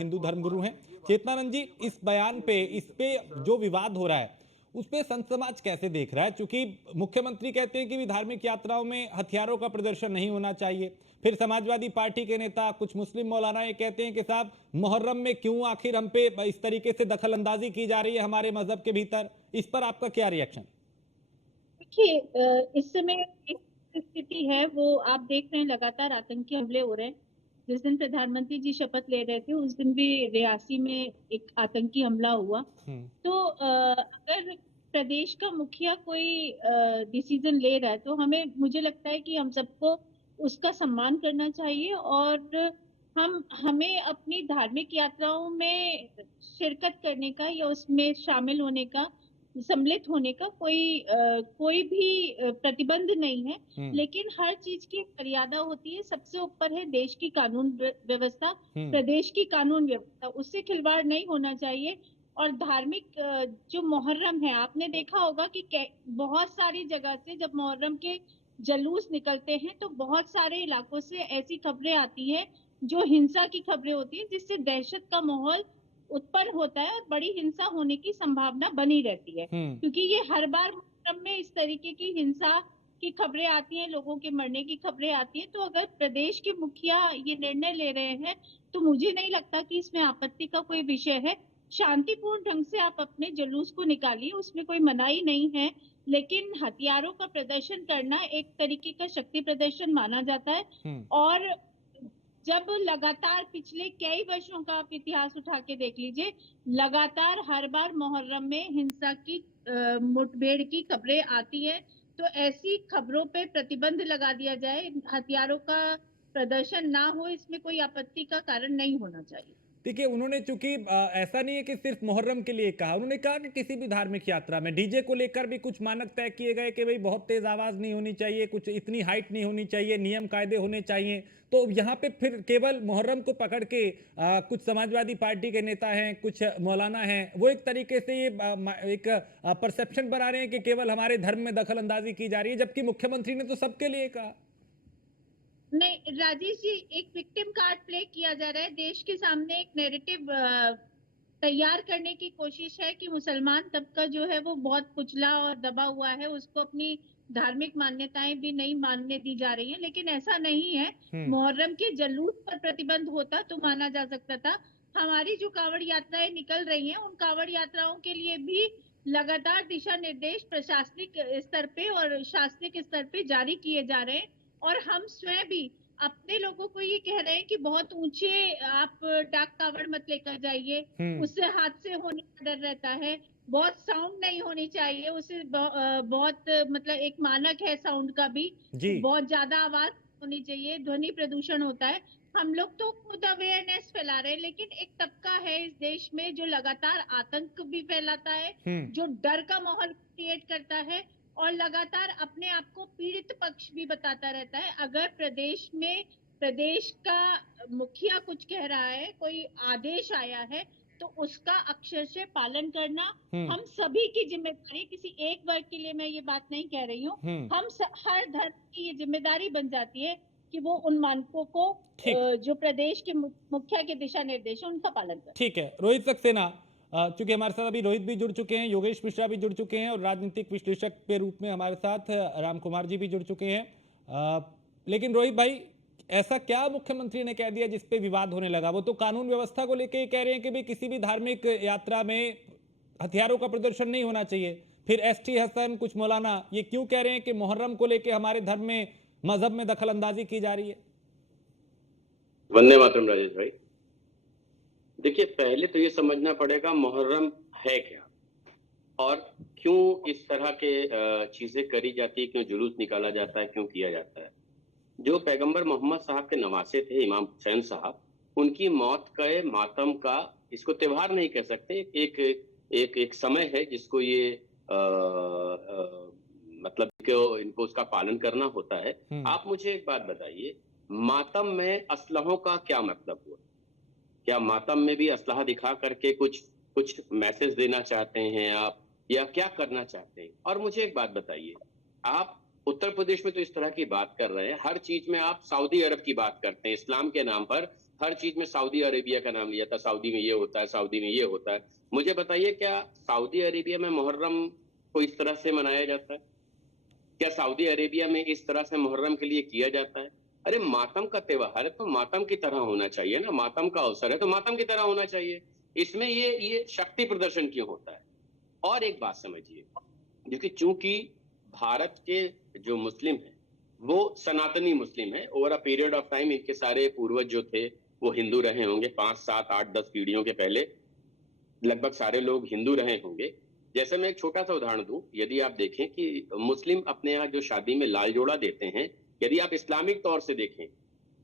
हिंदू धर्मगुरु हैं। चेतनानंद जी, इस बयान पे, इस पे जो विवाद हो रहा है उस पे संत समाज कैसे देख रहा है? क्योंकि मुख्यमंत्री कहते हैं कि धार्मिक यात्राओं में हथियारों का प्रदर्शन नहीं होना चाहिए। फिर समाजवादी पार्टी के नेता, कुछ मुस्लिम मौलाना ये कहते हैं कि साहब मुहर्रम में क्यों आखिर हम पे इस तरीके से दखल अंदाजी की जा रही है हमारे मजहब के भीतर। इस पर आपका क्या रिएक्शन? देखिए, इस समय एक स्थिति है, वो आप देख रहे हैं, लगातार आतंकी हमले हो रहे हैं। जिस दिन प्रधानमंत्री जी शपथ ले रहे थे उस दिन भी रियासी में एक आतंकी हमला हुआ। तो अगर प्रदेश का मुखिया कोई डिसीजन ले रहा है तो मुझे लगता है कि हम सबको उसका सम्मान करना चाहिए, और हमें अपनी धार्मिक यात्राओं में शिरकत करने का या उसमें शामिल होने का, सम्मिलित होने का कोई भी प्रतिबंध नहीं है। लेकिन हर चीज की एक मर्यादा होती है। सबसे ऊपर है देश की कानून व्यवस्था, प्रदेश की कानून व्यवस्था, उससे खिलवाड़ नहीं होना चाहिए। और धार्मिक जो मुहर्रम है, आपने देखा होगा कि बहुत सारी जगह से जब मुहर्रम के जलूस निकलते हैं तो बहुत सारे इलाकों से ऐसी खबरें आती हैं जो हिंसा की खबरें होती हैं, जिससे दहशत का माहौल उत्पन्न होता है और बड़ी हिंसा होने की संभावना बनी रहती है। क्योंकि ये हर बार मुहर्रम में इस तरीके की हिंसा की खबरें आती हैं, लोगों के मरने की खबरें आती हैं। तो अगर प्रदेश के मुखिया ये निर्णय ले रहे हैं तो मुझे नहीं लगता कि इसमें आपत्ति का कोई विषय है। शांतिपूर्ण ढंग से आप अपने जुलूस को निकालिए, उसमें कोई मनाही नहीं है। लेकिन हथियारों का प्रदर्शन करना एक तरीके का शक्ति प्रदर्शन माना जाता है। और जब लगातार पिछले कई वर्षों का आप इतिहास उठा के देख लीजिए, लगातार हर बार मुहर्रम में हिंसा की मुठभेड़ की खबरें आती है। तो ऐसी खबरों पे प्रतिबंध लगा दिया जाए, हथियारों का प्रदर्शन ना हो, इसमें कोई आपत्ति का कारण नहीं होना चाहिए। देखिए, उन्होंने चूंकि ऐसा नहीं है कि सिर्फ मुहर्रम के लिए कहा, उन्होंने कहा कि किसी भी धार्मिक यात्रा में डीजे को लेकर भी कुछ मानक तय किए गए कि भाई बहुत तेज आवाज नहीं होनी चाहिए, कुछ इतनी हाइट नहीं होनी चाहिए, नियम कायदे होने चाहिए। तो यहाँ पे फिर केवल मुहर्रम को पकड़ के कुछ समाजवादी पार्टी के नेता हैं, कुछ मौलाना हैं, वो एक तरीके से ये एक परसेप्शन बना रहे हैं कि केवल हमारे धर्म में दखल अंदाजी की जा रही है, जबकि मुख्यमंत्री ने तो सबके लिए कहा। नहीं राजेश जी, एक विक्टिम कार्ड प्ले किया जा रहा है। देश के सामने एक नैरेटिव तैयार करने की कोशिश है कि मुसलमान तबका जो है वो बहुत कुचला और दबा हुआ है, उसको अपनी धार्मिक मान्यताएं भी नहीं मानने दी जा रही हैं। लेकिन ऐसा नहीं है। मुहर्रम के जलूस पर प्रतिबंध होता तो माना जा सकता था। हमारी जो कांवड़ यात्राएं निकल रही हैं, उन कांवड़ यात्राओं के लिए भी लगातार दिशा निर्देश प्रशासनिक स्तर पे और शासनिक स्तर पे जारी किए जा रहे हैं। और हम स्वयं भी अपने लोगों को ये कह रहे हैं कि बहुत ऊंचे आप डाक कावड़ मत लेकर जाइए, उससे हादसे होने का डर रहता है। बहुत साउंड नहीं होनी चाहिए, उससे बहुत मतलब एक मानक है साउंड का भी, बहुत ज्यादा आवाज होनी चाहिए, ध्वनि प्रदूषण होता है। हम लोग तो खुद अवेयरनेस फैला रहे हैं, लेकिन एक तबका है इस देश में जो लगातार आतंक भी फैलाता है, जो डर का माहौल क्रिएट करता है और लगातार अपने आप को पीड़ित पक्ष भी बताता रहता है। अगर प्रदेश का मुखिया कुछ कह रहा है, कोई आदेश आया है, तो उसका अक्षरशः पालन करना हम सभी की जिम्मेदारी। किसी एक वर्ग के लिए मैं ये बात नहीं कह रही हूँ, हर धर्म की ये जिम्मेदारी बन जाती है कि वो उन मानकों को जो प्रदेश के मुखिया के दिशा निर्देश है उनका पालन करें। ठीक है, रोहित सक्सेना, चूंकि हमारे साथ अभी रोहित भी जुड़ चुके हैं, योगेश मिश्रा भी जुड़ चुके हैं और राजनीतिक विश्लेषक के रूप में हमारे साथ राम कुमार जी भी जुड़ चुके हैं। लेकिन रोहित भाई, ऐसा क्या मुख्यमंत्री ने कह दिया जिसपे विवाद होने लगा? वो तो कानून व्यवस्था को लेकर कह रहे हैं कि भाई किसी भी धार्मिक यात्रा में हथियारों का प्रदर्शन नहीं होना चाहिए। फिर एसटी हसन, कुछ मौलाना ये क्यों कह रहे हैं कि मुहर्रम को लेकर हमारे धर्म में, मजहब में दखल अंदाजी की जा रही है? वंदे मातरम राजेश भाई। देखिए, पहले तो ये समझना पड़ेगा मुहर्रम है क्या और क्यों इस तरह के चीजें करी जाती है, क्यों जुलूस निकाला जाता है, क्यों किया जाता है। जो पैगंबर मोहम्मद साहब के नवासे थे, इमाम हुसैन साहब, उनकी मौत का मातम का, इसको त्योहार नहीं कह सकते, एक समय है जिसको ये मतलब इनको उसका पालन करना होता है। आप मुझे एक बात बताइए, मातम में असलहों का क्या मतलब हुआ? क्या मातम में भी असलहा दिखा करके कुछ मैसेज देना चाहते हैं आप, या क्या करना चाहते हैं? और मुझे एक बात बताइए, आप उत्तर प्रदेश में तो इस तरह की बात कर रहे हैं, हर चीज में आप सऊदी अरब की बात करते हैं, इस्लाम के नाम पर हर चीज में सऊदी अरेबिया का नाम लिया था, सऊदी में ये होता है, सऊदी में ये होता है। मुझे बताइए, क्या सऊदी अरेबिया में मुहर्रम को इस तरह से मनाया जाता है? क्या सऊदी अरेबिया में इस तरह से मुहर्रम के लिए किया जाता है? अरे मातम का त्योहार है तो मातम की तरह होना चाहिए ना, मातम का अवसर है तो मातम की तरह होना चाहिए। इसमें ये शक्ति प्रदर्शन क्यों होता है? और एक बात समझिए, देखिए चूंकि भारत के जो मुस्लिम हैं वो सनातनी मुस्लिम है, over a period of time इनके सारे पूर्वज जो थे वो हिंदू रहे होंगे, 5, 7, 8, 10 पीढ़ियों के पहले लगभग सारे लोग हिंदू रहे होंगे। जैसे मैं एक छोटा सा उदाहरण दूं, यदि आप देखें कि मुस्लिम अपने यहाँ जो शादी में लाल जोड़ा देते हैं, यदि आप इस्लामिक तौर से देखें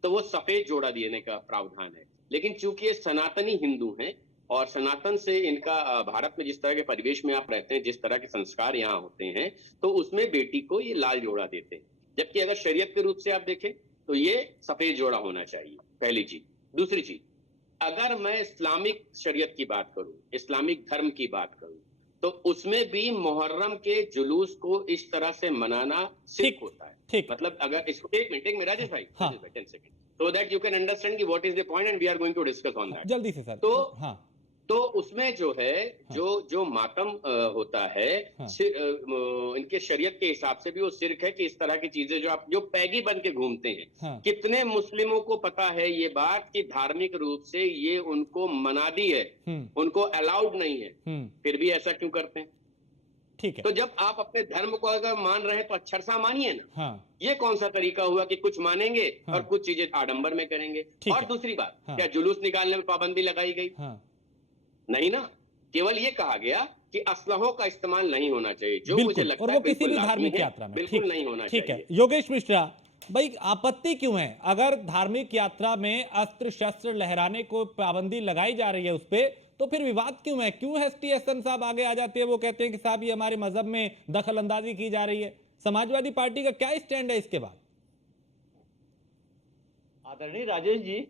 तो वो सफेद जोड़ा देने का प्रावधान है। लेकिन चूंकि ये सनातनी हिंदू हैं और सनातन से इनका भारत में जिस तरह के परिवेश में आप रहते हैं, जिस तरह के संस्कार यहाँ होते हैं, तो उसमें बेटी को ये लाल जोड़ा देते हैं। जबकि अगर शरीयत के रूप से आप देखें तो ये सफेद जोड़ा होना चाहिए, पहली चीज। दूसरी चीज, अगर मैं इस्लामिक शरीयत की बात करूं, इस्लामिक धर्म की बात करूं, तो उसमें भी मुहर्रम के जुलूस को इस तरह से मनाना सिर्फ ठीक, होता है। ठीक। मतलब अगर इसको एक मिनट राजेश भाई, हाँ। 10 second, so that you can understand कि what is the point and we are going to discuss on that। जल्दी से सर। तो हाँ तो उसमें जो है हाँ। जो मातम होता है, हाँ। इनके शरीयत के हिसाब से भी वो शिर्क है कि इस तरह की चीजें जो आप जो पैगी बन के घूमते हैं, हाँ। कितने मुस्लिमों को पता है ये बात कि धार्मिक रूप से ये उनको मना दी है, उनको अलाउड नहीं है, फिर भी ऐसा क्यों करते हैं? ठीक है। तो जब आप अपने धर्म को अगर मान रहे हैं तो अक्षरशः मानिए ना। हाँ। ये कौन सा तरीका हुआ कि कुछ मानेंगे हाँ। और कुछ चीजें आडंबर में करेंगे? और है। दूसरी बात, हाँ। क्या जुलूस निकालने में पाबंदी लगाई गई? हाँ। नहीं ना, केवल ये कहा गया कि असलहों का इस्तेमाल नहीं होना चाहिए, जो मुझे बिल्कुल, लगता और है वो किसी बिल्कुल भी लाज़मी धार्मिक है, यात्रा में। बिल्कुल ठीक, नहीं होना ठीक है। चाहिए। योगेश मिश्रा भाई, आपत्ति क्यों है अगर धार्मिक यात्रा में अस्त्र शस्त्र लहराने को पाबंदी लगाई जा रही है उस पे, तो फिर विवाद क्यों है? क्यों एसटी हसन साहब आगे आ जाते हैं, वो कहते हैं कि साहब ये हमारे मजहब में दखल अंदाजी की जा रही है। समाजवादी पार्टी का क्या स्टैंड है इसके बाद? आदरणीय राजेश जी,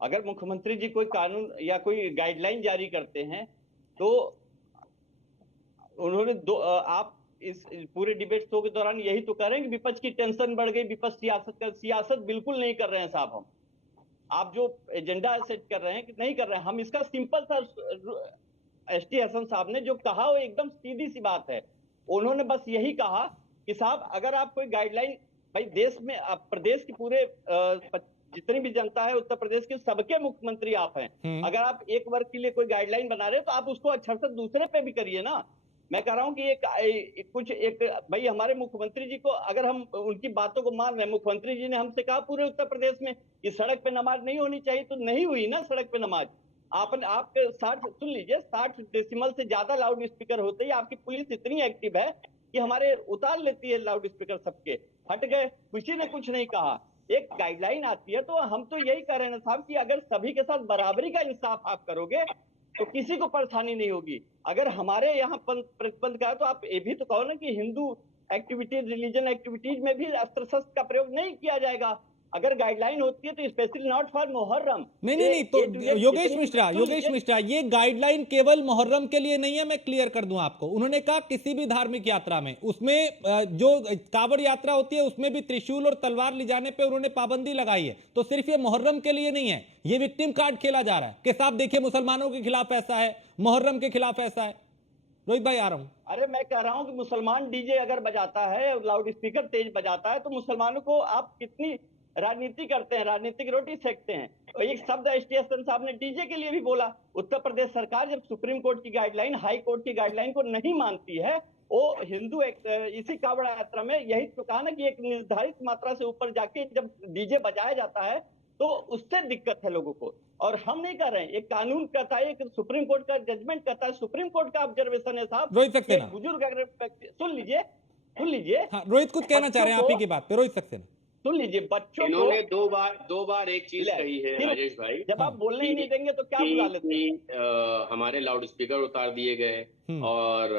अगर मुख्यमंत्री जी कोई कानून या कोई गाइडलाइन जारी करते हैं तो उन्होंने आप इस पूरे डिबेट शो के दौरान यही तो कह रहे हैं कि विपक्ष की टेंशन बढ़ गई, विपक्ष सियासत बिल्कुल नहीं कर रहे हैं साहब। हम आप जो एजेंडा सेट कर रहे हैं कि नहीं कर रहे हैं, हम इसका सिंपल सा एसटी हसन साहब ने जो कहा वो एकदम सीधी सी बात है। उन्होंने बस यही कहा कि साहब अगर आप कोई गाइडलाइन, भाई देश में प्रदेश की पूरे जितनी भी जनता है उत्तर प्रदेश के सबके मुख्यमंत्री आप हैं, अगर आप एक वर्ग के लिए कोई गाइडलाइन बना रहे हैं तो आप उसको अक्षर से दूसरे पे भी करिए ना। मैं कह रहा हूं कि भाई हमारे मुख्यमंत्री जी को अगर हम उनकी बातों को मान रहे हैं, मुख्यमंत्री जी ने हमसे कहा पूरे उत्तर प्रदेश में कि सड़क पे नमाज नहीं होनी चाहिए, तो नहीं हुई ना सड़क पे नमाज। आप 60 सुन लीजिए, 60 डेसिमल से ज्यादा लाउड स्पीकर होते ही आपकी पुलिस इतनी एक्टिव है कि हमारे उतार लेती है लाउड स्पीकर, सबके हट गए, किसी ने कुछ नहीं कहा। एक गाइडलाइन आती है तो हम तो यही कह रहे हैं साहब कि अगर सभी के साथ बराबरी का इंसाफ आप करोगे तो किसी को परेशानी नहीं होगी। अगर हमारे यहाँ प्रतिबंध का तो आप ये भी तो कहो ना कि हिंदू एक्टिविटीज, रिलीजन एक्टिविटीज में भी अस्त्र शस्त्र का प्रयोग नहीं किया जाएगा। अगर गाइडलाइन होती है तो स्पेशली नॉट फॉर मुहर्रम। नहीं, तो योगेश मिश्रा ये गाइडलाइन केवल मुहर्रम के लिए नहीं है, मैं क्लियर कर दूं आपको। उन्होंने कहा किसी भी धार्मिक यात्रा में, उसमें जो कांवड़ यात्रा होती है उसमें भी त्रिशूल और तलवार ले जाने पे उन्होंने पाबंदी लगाई है। तो सिर्फ ये मुहर्रम के लिए नहीं है, ये विक्टिम कार्ड खेला जा रहा है कि साहब देखिए मुसलमानों के खिलाफ ऐसा है, मुहर्रम के खिलाफ ऐसा है। रोहित भाई आ रहा हूं। अरे मैं कह रहा हूं कि मुसलमान डीजे अगर बजाता है, लाउड स्पीकर तेज बजाता है, तो मुसलमानों को आप कितनी राजनीति करते हैं, राजनीतिक रोटी सेकते हैं। और एक शब्द एसटी हसन साहब ने डीजे के लिए भी बोला। उत्तर प्रदेश सरकार जब सुप्रीम कोर्ट की गाइडलाइन, हाई कोर्ट की गाइडलाइन को नहीं मानती है, वो हिंदू इसी कांवड़ यात्रा में यही तो कहा ना कि एक निर्धारित मात्रा से ऊपर जाके जब डीजे बजाया जाता है तो उससे दिक्कत है लोगों को। और हम नहीं कर रहे हैं, एक कानून कहता है, एक सुप्रीम कोर्ट का जजमेंट कहता है, सुप्रीम कोर्ट का ऑब्जर्वेशन है साहब। रोहित सक्सेना, बुजुर्ग अगर सुन लीजिए। हाँ, रोहित कुछ कहना चाह रहे हैं आप ही की बात पे। रोहित सक्सेना सुन लीजिए, बच्चों इन्होंने दो बार एक चीज कही है राजेश भाई, जब आप बोलने ही नहीं देंगे तो क्या बुला लेते हैं? हमारे लाउड स्पीकर उतार दिए गए और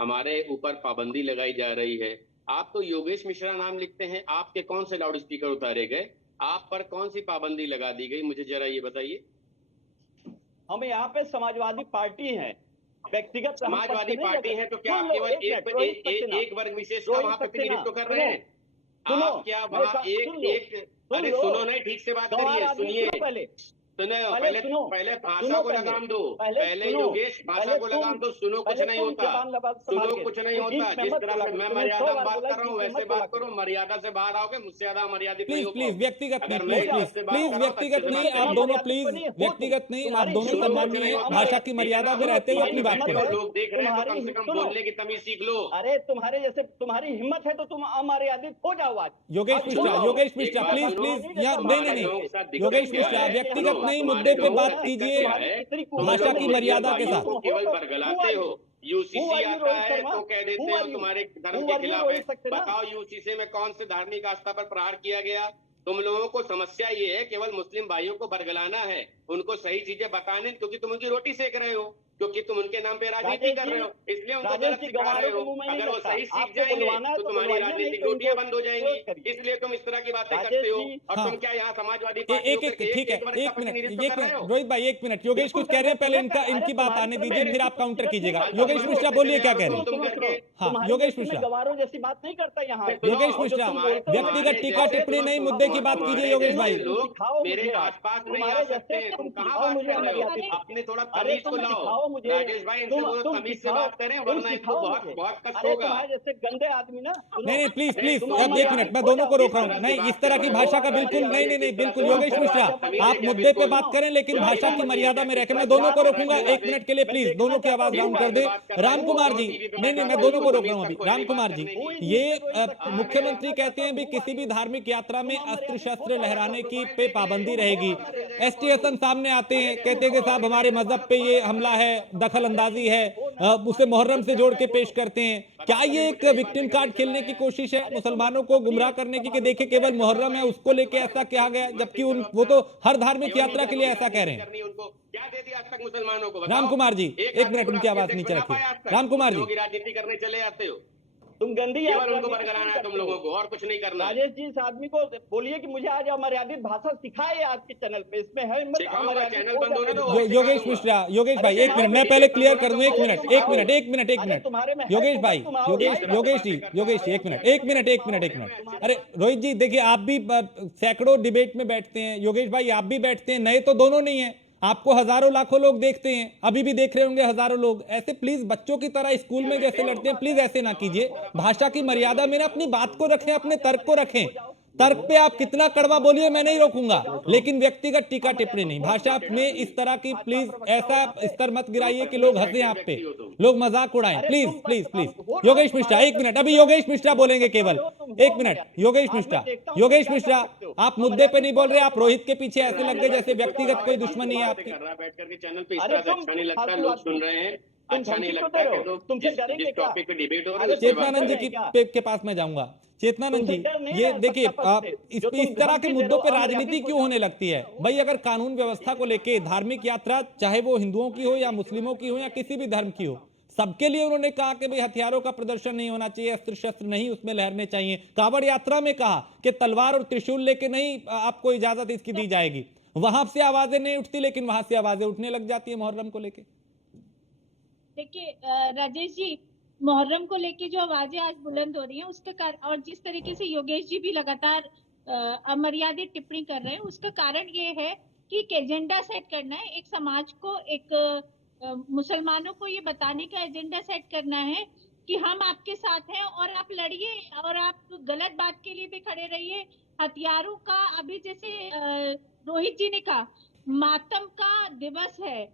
हमारे ऊपर पाबंदी लगाई जा रही है। आप तो योगेश मिश्रा नाम लिखते हैं, आपके कौन से लाउड स्पीकर उतारे गए? आप पर कौन सी पाबंदी लगा दी गई, मुझे जरा ये बताइए। हम यहाँ पे समाजवादी पार्टी हैं, व्यक्तिगत समाजवादी पार्टी है तो क्या आप केवल एक वर्ग विशेष का वहां पे प्रतिनिधित्व कर रहे हैं? आप क्या वहां एक अरे सुनो नहीं, ठीक से बात करिए, सुनिए। सुनो पहले सुनो, पहले भाषा सुनो को पहले, लगाम दो, पहले पहले सुनो, योगेश भाषा पहले को तुम- लगाम दो। सुनो कुछ पहले नहीं तुम होता, जबान लगा सुनो संभाल के, कुछ नहीं तो होता। बीच में जिस मत तरह बोला से करो। मैं तुमने 100 मर्यादा बार बात बोला कर रहा हूँ बीच में वैसे मत बोला बात करो, करो। मर्यादा से बाहर आओगे मुझसे ज्यादा मर्यादित नहीं प्लीज हो प्लीज पाओगे। व्यक्तिगत नहीं, अगर प्लीज मैं प्लीज इज्जत से बात प्लीज कर रहा हूँ तो व्यक्तिगत अच्छे से नहीं, बात आप करो। दोनों मर्यादित प्लीज तो नहीं, हो तुम। व्यक्तिगत नहीं, आप तुम्हारी दोनों सुनो कुछ सम्मानीय नहीं हैं, होता, भाषा की ठीक है मर्यादा ना? में रहते हुए तुम अपनी बात बैठे हो, करें। लोग देख रहे हैं तो कम से तुम्हारी कम सुनो, बोलने की तमीज सीख लो। अरे तुम्हारे जैसे तुम्हारी हिम्मत है तो तुम अमर्यादित हो जाओ आज। योगेश आज मिश्रा, सुनो, योगेश एक मिश्रा, बात प्लीज सुनो, प्लीज नहीं यहाँ देता नहीं तुम्हारे नहीं लोगों नहीं, के साथ दिक्कत योगेश क्या मिश्रा है? व्यक्तिगत सुनो, नहीं, तुम्हारे मुद्दे पे लोगों बात का कीजिए, दिक्कत क्या है? तुम भाषा लोग की मुस्लिम मर्यादा के भाइयों साथ। को केवल बरगलाते हो। यूसीसी आता है तो कह देते हो तुम्हारे धर्म के खिलाफ है। बताओ यूसीसी में कौन से धार्मिक आस्था पर प्रहार किया गया? तुम लोगों को समस्या ये है केवल मुस्लिम भाइयों को बरगलाना है, उनको सही चीजें बताने, क्योंकि तुम उनकी रोटी सेक रहे हो, क्योंकि तुम उनके नाम पे राजनीति कर रहे हो, इसलिए उनको राजेश गलत जी, सिखा रहे गवारों हो। के मुंह में नहीं अगर वो लगता। सही सीख आपको जाएंगे बुलवाना है तो तो तुम्हारी बुलवाइए, नहीं राजनीतिक तो रोटियां इनको बंद हो जाएंगी। विरोध करिए। इसलिए तुम इस तरह की बातें राजेश करते हो। जी, और हाँ। तुम क्या यहाँ समाजवादी पार्टी एक होकर के ठीक है, एक वर्ग का एक मिनट, प्रतिनिधित्व एक कर रहे मिनट हो? रोहित भाई, एक मिनट, योगेश बिल्कुल कुछ कह रहे हैं, कर पहले रहे इनका हैं। इनकी अरे बात तुम्हारी आने तरफ दीजिए, मेरे फिर आप कुछ काउंटर गलत कीजिएगा। नहीं योगेश करता। मिश्रा बोलिए क्या कह रहे हैं। तुम करके हाँ, तुम्हारे योगेश जैसे मिश्रा, मैं गवारों जैसी बात नहीं करता यहाँ। सुनो, योगेश और जो मिश्रा, तुम्हारे- व्यक्तिगत तुम्हारे टीका जैसे- टिप्पणी नहीं, सुनो, मुद्दे की बात तुम्हारे कीजिए योगेश जैसे भाई। लोग सिखाओ मेरे मुझे, आसपास नहीं तुम्हारे आ सकते जैसे हैं। तुम कहाँ सिखाओ बात मुझे कर रहे हो? मर्यादित। अपने थोड़ा अरे तमीज को तुम लाओ। सिखाओ मुझे, राजेश भाई इनसे बोलो तुम तमीज से सिखाओ, बात करें, तुम वरना इनको सिखाओ बहुत मुझे। बहुत कष्ट अरे होगा। तुम्हारे जैसे गंदे आदमी ना, सुनो, नहीं नहीं, प्लीज प्लीज, तुम अब एक अमर्यादित मिनट, मैं हो दोनों को जाओ। रोक रहा हूँ। नहीं, इस तरह की भाषा का बिल्कुल नहीं नहीं नहीं, बिल्कुल योगेश मिश्रा, आप मुद्दे पे बात करें लेकिन भाषा की मर्यादा में रहकर। मैं दोनों को रोकूंगा एक मिनट के लिए, प्लीज दोनों की आवाज डाउन कर दे। राम कुमार जी, नहीं नहीं, मैं दोनों को रोक रहा हूँ अभी। राम कुमार जी, ये मुख्यमंत्री कहते हैं भी किसी भी धार्मिक यात्रा में अस्त्र शस्त्र लहराने की पे पाबंदी रहेगी। एसटी हसन सामने आते हैं, कहते हैं कि साहब हमारे मजहब पे ये हमला है, दखल अंदाजी है, उसे मुहर्रम से जोड़ के पेश करते हैं। क्या ये एक विक्टिम कार्ड खेलने की कोशिश है, मुसलमानों को गुमराह करने की, कि देखिए केवल मुहर्रम है उसको लेके ऐसा कहा गया, जबकि वो तो हर धार्मिक यात्रा के लिए ऐसा कह रहे हैं। उनको क्या दे दिया आज तक मुसलमानों को? राम कुमार जी, एक मिनट, उनकी आवाज नीचे रखिए। राम कुमार जी, राजनीति करने चले आते हो, तुम गंदी केवल उनको बरगलाना है तुम लोगों को, और कुछ नहीं करना है। राजेश जी, इस आदमी को बोलिए कि मुझे आज अमर्यादित भाषा सिखाए आज के चैनल पे। इसमें है हिम्मत, सिखाऊंगा, अमर्यादित चैनल हो बंद होने जाने दो। दो। योगेश मिश्रा, योगेश भाई एक मिनट, मैं पहले क्लियर कर दूं, एक मिनट एक मिनट एक मिनट एक अरे मिनट, तुम्हारे में है योगेश तो भाई, तुम आओ, योगेश भाई, योगेश जी, योगेश जी, एक मिनट एक मिनट एक मिनट एक मिनट। अरे रोहित जी देखिए, आप भी सैकड़ों डिबेट में बैठते हैं, योगेश भाई आप भी बैठते हैं, नए तो दोनों नहीं है, आपको हजारों लाखों लोग देखते हैं, अभी भी देख रहे होंगे हजारों लोग। ऐसे प्लीज बच्चों की तरह स्कूल में जैसे लड़ते हैं, प्लीज ऐसे ना कीजिए। भाषा की मर्यादा में ना अपनी बात को रखें, अपने तर्क को रखें। तर्क पे आप कितना कड़वा बोलिए, मैं नहीं रोकूंगा, लेकिन व्यक्तिगत टीका टिप्पणी नहीं। भाषा में इस तरह की प्लीज ऐसा स्तर मत गिराइए कि लोग हंसे आप पे, लोग मजाक उड़ाएं। Please please please. Yogesh Mishra एक मिनट, अभी योगेश मिश्रा बोलेंगे केवल एक मिनट। योगेश मिश्रा, योगेश मिश्रा, आप मुद्दे पे नहीं बोल रहे, आप रोहित के पीछे ऐसे लग गए जैसे व्यक्तिगत कोई दुश्मनी है आपकी। बैठ करके चैनल पे इस तरह से अच्छा नहीं लगता, लोग सुन रहे हैं, अच्छा नहीं लगता कि लोग जिस टॉपिक पे डिबेट हो रही है उसके चेतनानंद जी के पास मैं जाऊंगा। चेतनानंद जी, ये देखिए, इस तरह के मुद्दों पे राजनीति क्यों होने लगती है भाई? अगर कानून व्यवस्था को लेके धार्मिक यात्रा, चाहे वो हिंदुओं की हो या मुस्लिमों की हो या किसी भी धर्म की हो, सबके लिए उन्होंने कहा कि भाई हथियारों का प्रदर्शन नहीं होना चाहिए, अस्त्र शस्त्र नहीं उसमें लहरने चाहिए। कांवड़ यात्रा में कहा कि तलवार और त्रिशूल लेके नहीं आपको इजाजत इसकी दी जाएगी। वहां से आवाजें नहीं उठती, लेकिन वहां से आवाजें उठने लग जाती है मुहर्रम को लेके। देखिए राजेश जी, मुहर्रम को लेके जो आवाजें आज बुलंद हो रही हैं उसका कारण, और जिस तरीके से योगेश जी भी लगातार अमर्यादित टिप्पणी कर रहे हैं, उसका कारण ये है कि एक एजेंडा सेट करना है, एक समाज को, एक मुसलमानों को ये बताने का एजेंडा सेट करना है कि हम आपके साथ हैं और आप लड़िए और आप गलत बात के लिए भी खड़े रहिए। हथियारों का, अभी जैसे रोहित जी ने कहा, मातम का दिवस है,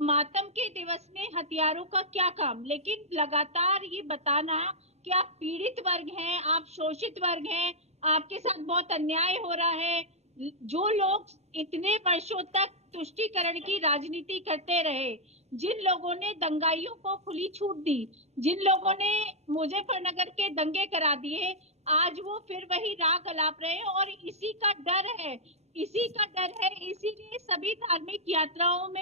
मातम के दिवस में हथियारों का क्या काम, लेकिन लगातार ये बताना कि आप पीड़ित वर्ग हैं, आप शोषित वर्ग हैं, आपके साथ बहुत अन्याय हो रहा है। जो लोग इतने वर्षों तक तुष्टीकरण की राजनीति करते रहे, जिन लोगों ने दंगाइयों को खुली छूट दी, जिन लोगों ने मुजफ्फरनगर के दंगे करा दिए, आज वो फिर वही राग अलाप रहे हैं और इसी का डर है, इसीलिए सभी धार्मिक यात्राओं में